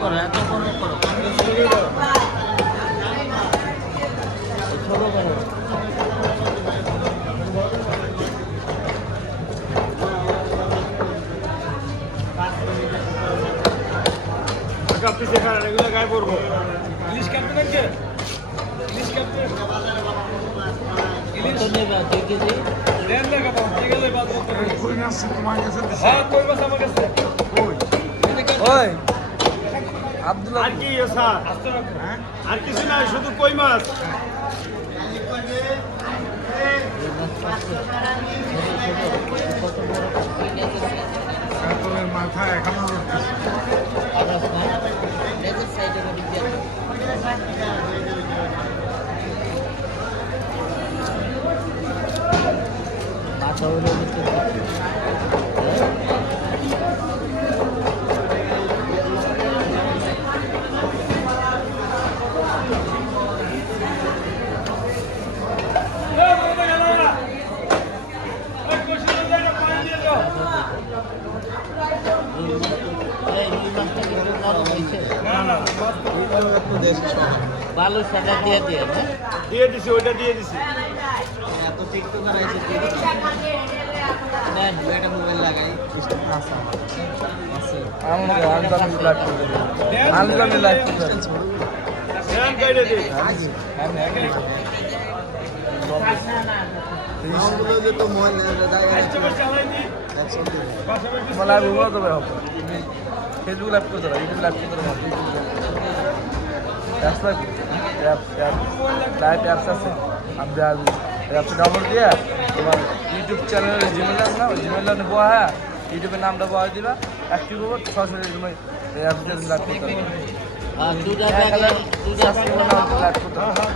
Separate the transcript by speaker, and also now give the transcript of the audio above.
Speaker 1: করো এত বড় করো। ছোট করো
Speaker 2: আপনি এগুলো গায়ে পড়ব। ইলিশ কাটতে থাকছে ইলিশ কাটতে।
Speaker 1: কেজি?
Speaker 2: দেন দেখা পাবো ঠিক আছে বাদ হ্যাঁ
Speaker 3: ওই। আব্দুল্লাহ।
Speaker 2: আর কি স্যার? আর কিছু নাই শুধু কই মাছ?
Speaker 3: মাথা
Speaker 1: এখনও না মাথা বালুর সাদা দিয়ে দিয়ে না
Speaker 2: দিয়ে দিছি ওইটা দিয়ে দিছি।
Speaker 1: এত টিকটকার আছে নেন এটা মোবাইল লাগাই।
Speaker 3: আমরা আনলাম লাইভ করে হবে পারো অ্যাপস অ্যাপস লাইভ অ্যাপস আছে। আপনি অ্যাপস ডাউনলোড দিয়ে তোমার ইউটিউব চ্যানেলের জিমেল আছে না? জিমেল নেব হ্যাঁ। ইউটিউবের নামটা পাওয়া দিবা। অ্যাক্টিভ হব সরাসরি তুমি অ্যাপস দিয়ে লাইভ করতে পারবে হ্যাঁ, লাইভ করতে পারবে